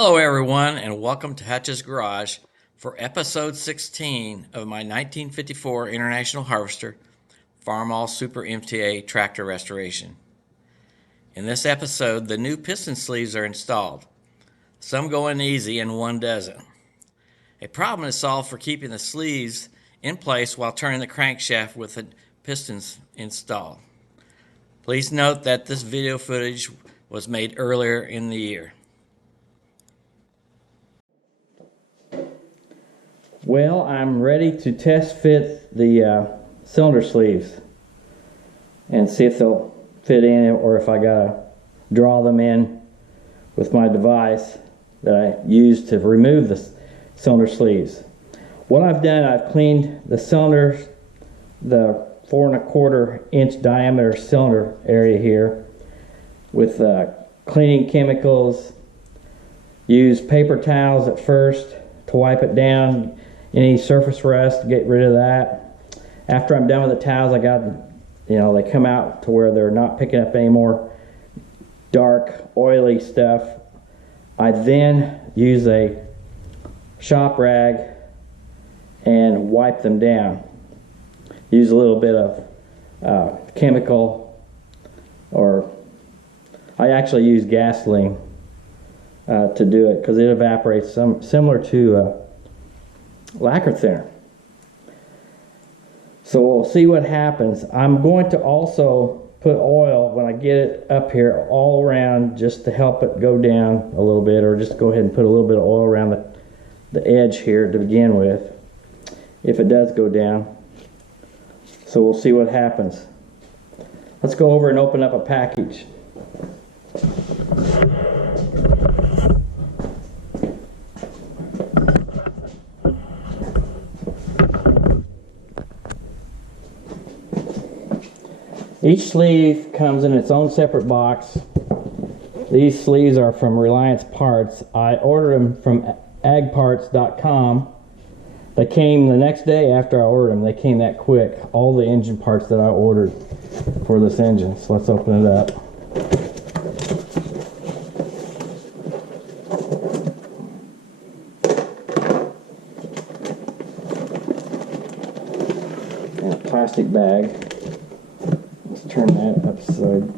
Hello, everyone, and welcome to Hatch's Garage for episode 16 of my 1954 International Harvester Farmall Super MTA tractor restoration. In this episode, the new piston sleeves are installed. Some go in easy and one doesn't. A problem is solved for keeping the sleeves in place while turning the crankshaft with the pistons installed. Please note that this video footage was made earlier in the year. Well, I'm ready to test fit the cylinder sleeves and see if they'll fit in or if I gotta draw them in with my device that I use to remove the cylinder sleeves. What I've done, I've cleaned the cylinders, the 4¼ inch diameter cylinder area here with cleaning chemicals. Use paper towels at first to wipe it down. Any surface rust, get rid of that. After I'm done with the towels, I got, they come out to where they're not picking up any more dark, oily stuff. I then use a shop rag and wipe them down. Use a little bit of chemical, or I actually use gasoline to do it because it evaporates, similar to lacquer thinner. So we'll see what happens. I'm going to also put oil when I get it up here all around, just to help it go down a little bit, or just go ahead and put a little bit of oil around the edge here to begin with, if it does go down. So we'll see what happens. Let's go over and open up a package. Each sleeve comes in its own separate box. These sleeves are from Reliance Parts. I ordered them from agparts.com. They came the next day after I ordered them. They came that quick. All the engine parts that I ordered for this engine. So let's open it up. And a plastic bag. Turn that upside,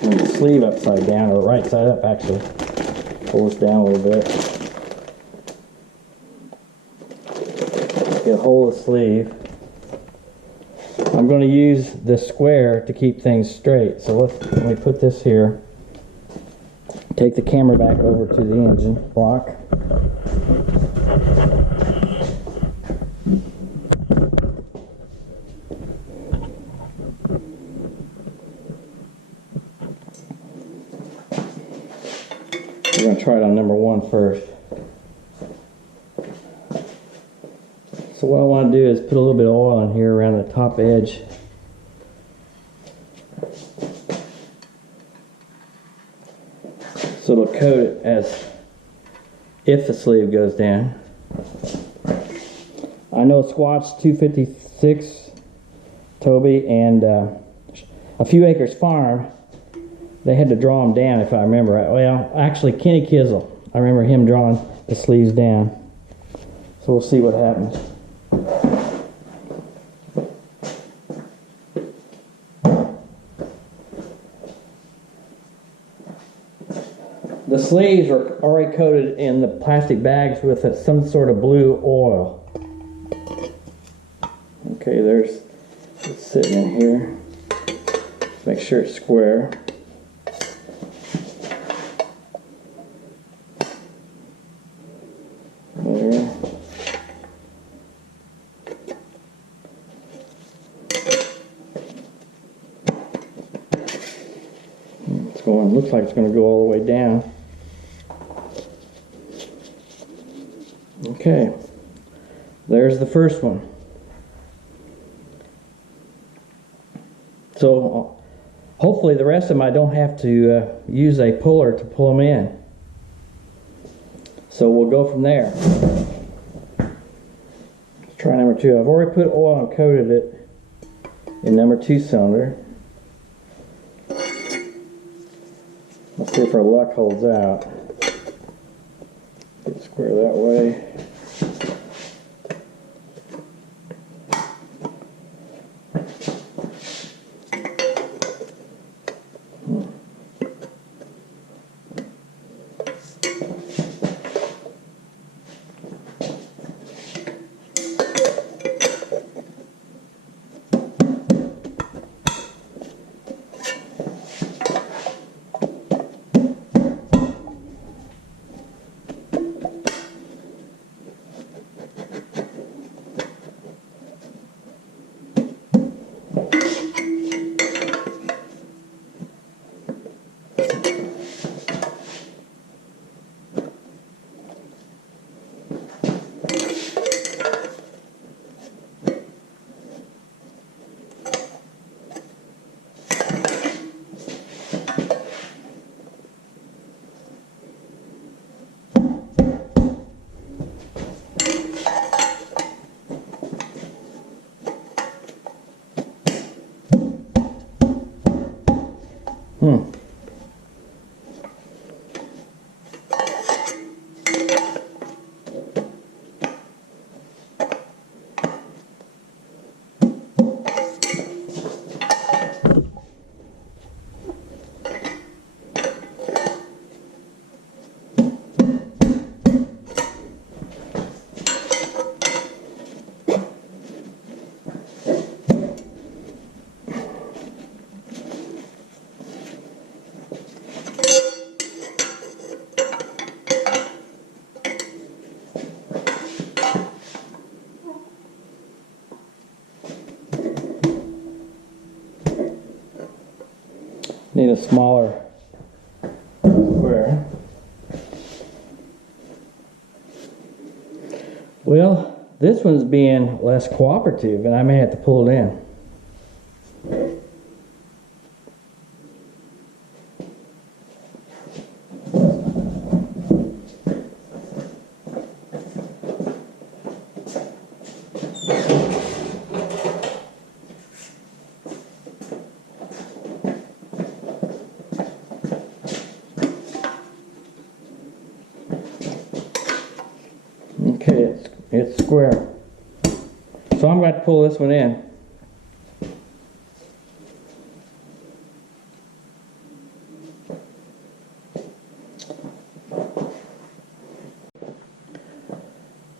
turn the sleeve upside down, or right side up actually. Pull this down a little bit. Get a hold of the sleeve. I'm going to use the square to keep things straight. So let me put this here. Take the camera back over to the engine block. We're going to try it on number 1 first. So what I want to do is put a little bit of oil in here around the top edge. So it'll coat it as if the sleeve goes down. I know Squatch 256, Toby, and a Few Acres Farm, they had to draw them down, if I remember right. Well, actually, Kenny Kizzle, I remember him drawing the sleeves down. So we'll see what happens. The sleeves are already coated in the plastic bags with some sort of blue oil. Okay, it's sitting in here. Make sure it's square. Looks like it's going to go all the way down. Okay, there's the first one. So hopefully the rest of them I don't have to use a puller to pull them in. So we'll go from there. Let's try number 2. I've already put oil and coated it in number 2 cylinder. Let's see if our luck holds out. Square that way. Need a smaller square. Well, this one's being less cooperative and I may have to pull it in. Okay, it's square. So I'm going to pull this one in.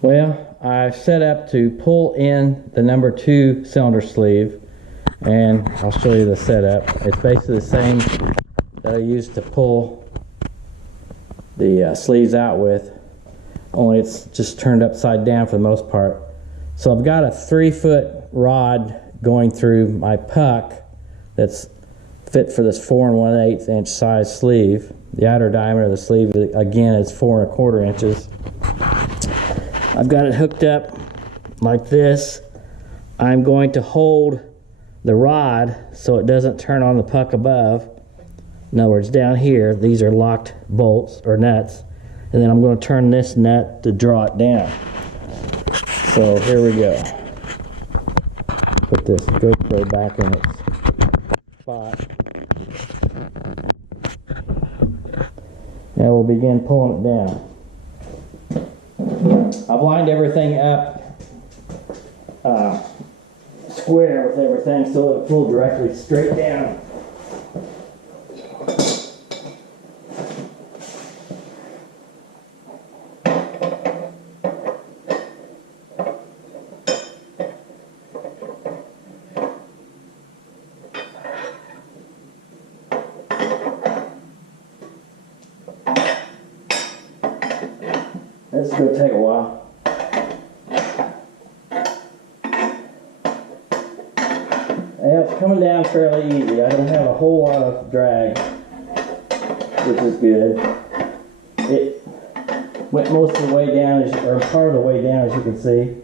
Well, I've set up to pull in the number 2 cylinder sleeve, and I'll show you the setup. It's basically the same that I used to pull the sleeves out with, only it's just turned upside down for the most part. So I've got a 3-foot rod going through my puck that's fit for this 4 1/8 inch size sleeve. The outer diameter of the sleeve again is 4 1/4 inches. I've got it hooked up like this. I'm going to hold the rod so it doesn't turn on the puck above. In other words, down here, these are locked bolts or nuts. And then I'm going to turn this nut to draw it down. So here we go. Put this GoPro back in its spot. Now we'll begin pulling it down. I've lined everything up square with everything so it'll pull directly straight down. This is going to take a while. Yeah, it's coming down fairly easy. I don't have a whole lot of drag, which is good. It went most of the way down, or part of the way down, as you can see.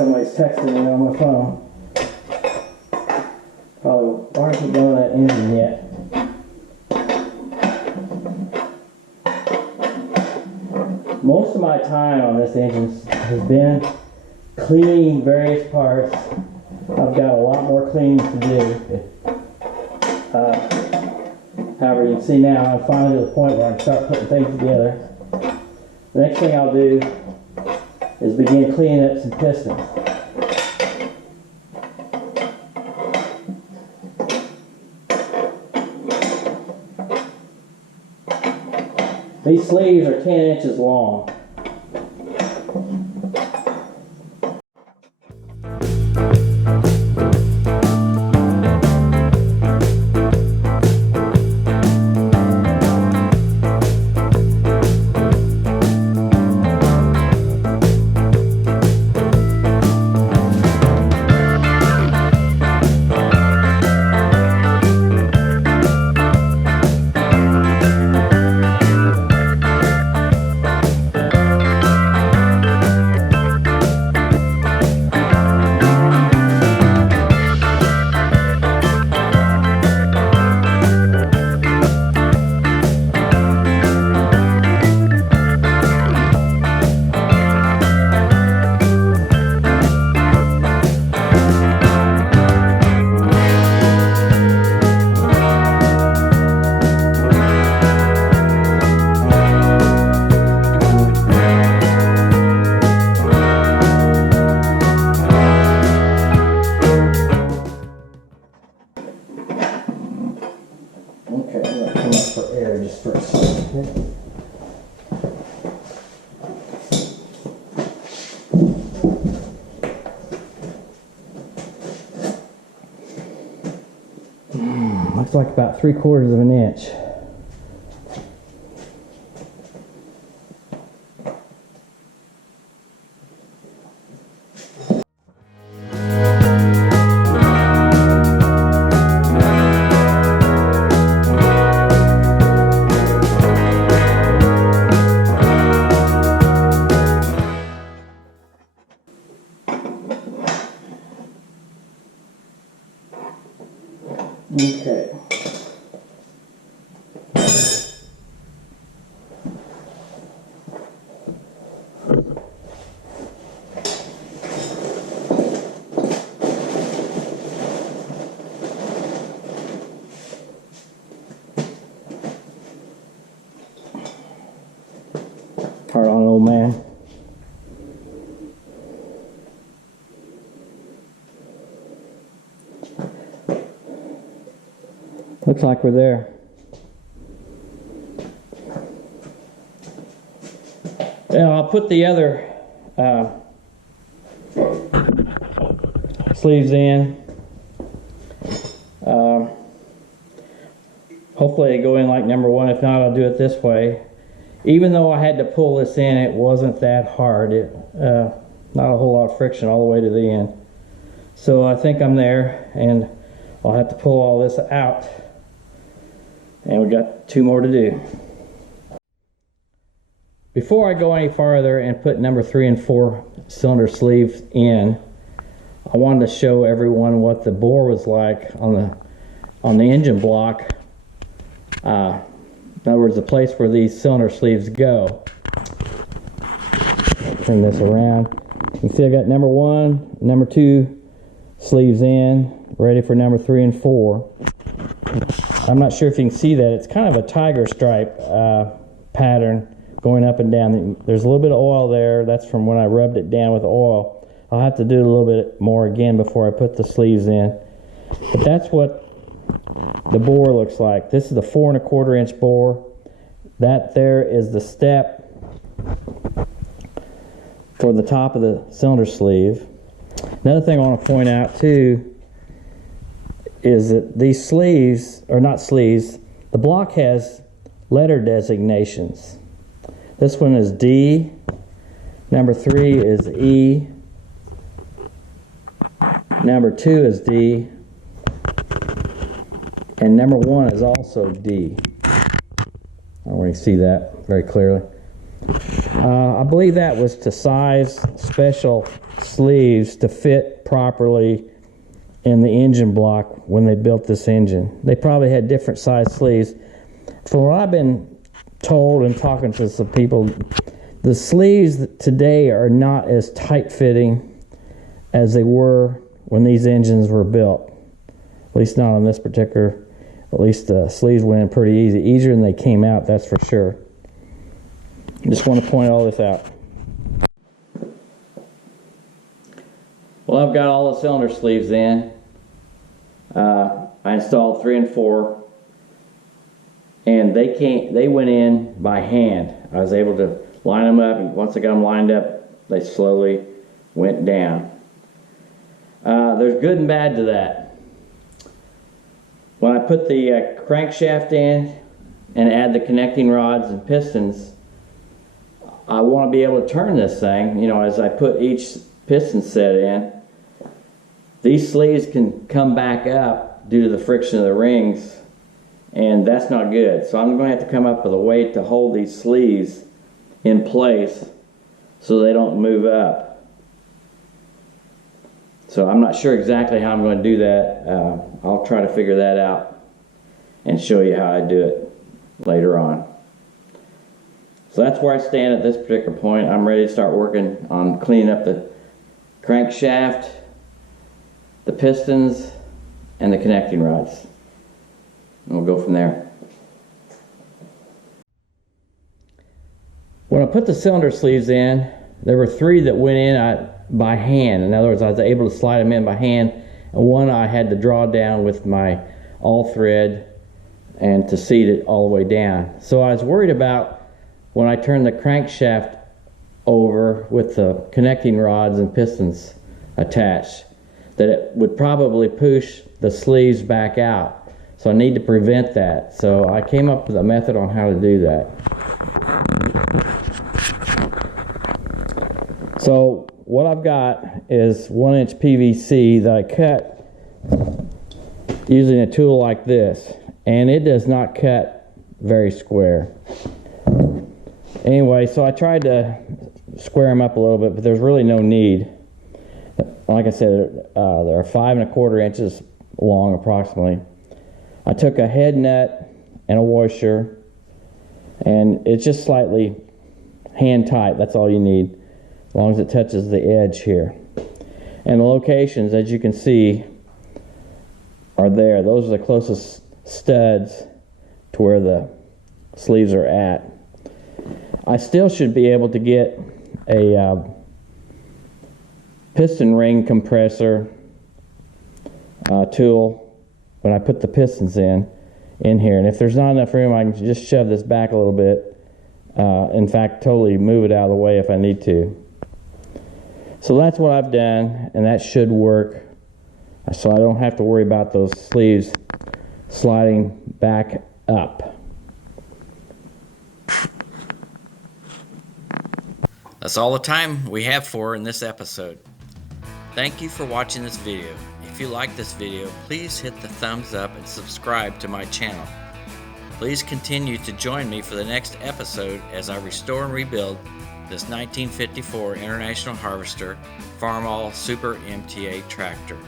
somebody's texting me on my phone. Probably, why aren't you doing that engine yet? Most of my time on this engine has been cleaning various parts. I've got a lot more cleaning to do. However, you can see now I'm finally to the point where I can start putting things together. The next thing I'll do is begin cleaning up some pistons. These sleeves are 10 inches long. Okay, I'm going to come up for air just for a second. Looks like about 3/4 of an inch. Okay. Hard on, old man. Looks like we're there. Yeah, I'll put the other sleeves in. Hopefully they go in like number one. If not, I'll do it this way. Even though I had to pull this in, it wasn't that hard. Not a whole lot of friction all the way to the end. So I think I'm there, and I'll have to pull all this out. And we got 2 more to do. Before I go any farther and put number 3 and 4 cylinder sleeves in, I wanted to show everyone what the bore was like on the engine block. In other words, the place where these cylinder sleeves go. Turn this around. You can see I got number 1, number 2 sleeves in, ready for number 3 and 4. I'm not sure if you can see that. It's kind of a tiger stripe pattern going up and down. There's a little bit of oil there. That's from when I rubbed it down with oil. I'll have to do a little bit more again before I put the sleeves in. But that's what the bore looks like. This is the 4 1/4 inch bore. That there is the step for the top of the cylinder sleeve. Another thing I want to point out too is that these sleeves, or not sleeves, the block has letter designations. This one is D, number 3 is E, number 2 is D, and number 1 is also D. I don't really see that very clearly. I believe that was to size special sleeves to fit properly in the engine block when they built this engine. They probably had different size sleeves. From what I've been told and talking to some people, the sleeves today are not as tight fitting as they were when these engines were built. At least not on this particular, at least the sleeves went in pretty easy. Easier than they came out, that's for sure. Just want to point all this out. Well, I've got all the cylinder sleeves in. I installed 3 and 4, and they went in by hand. I was able to line them up, and once I got them lined up, they slowly went down. There's good and bad to that. When I put the crankshaft in and add the connecting rods and pistons, I want to be able to turn this thing, you know, as I put each piston set in. These sleeves can come back up due to the friction of the rings, and that's not good. So I'm going to have to come up with a way to hold these sleeves in place so they don't move up. So I'm not sure exactly how I'm going to do that. I'll try to figure that out and show you how I do it later on. So that's where I stand at this particular point. I'm ready to start working on cleaning up the crankshaft, the pistons, and the connecting rods. And we'll go from there. When I put the cylinder sleeves in, there were 3 that went in by hand. In other words, I was able to slide them in by hand, and one I had to draw down with my all thread and to seat it all the way down. So I was worried about when I turned the crankshaft over with the connecting rods and pistons attached, that it would probably push the sleeves back out. So I need to prevent that. So I came up with a method on how to do that. So what I've got is 1-inch PVC that I cut using a tool like this, and it does not cut very square. Anyway, so I tried to square them up a little bit, but there's really no need. Like I said, they're 5 1/4 inches long approximately. I took a head nut and a washer, and it's just slightly hand tight. That's all you need, as long as it touches the edge here. And the locations, as you can see, are there. Those are the closest studs to where the sleeves are at. I still should be able to get a piston ring compressor tool when I put the pistons in here. And if there's not enough room, I can just shove this back a little bit. In fact, totally move it out of the way if I need to. So that's what I've done, and that should work. So I don't have to worry about those sleeves sliding back up. That's all the time we have for in this episode. Thank you for watching this video. If you like this video, please hit the thumbs up and subscribe to my channel. Please continue to join me for the next episode as I restore and rebuild this 1954 International Harvester Farmall Super MTA tractor.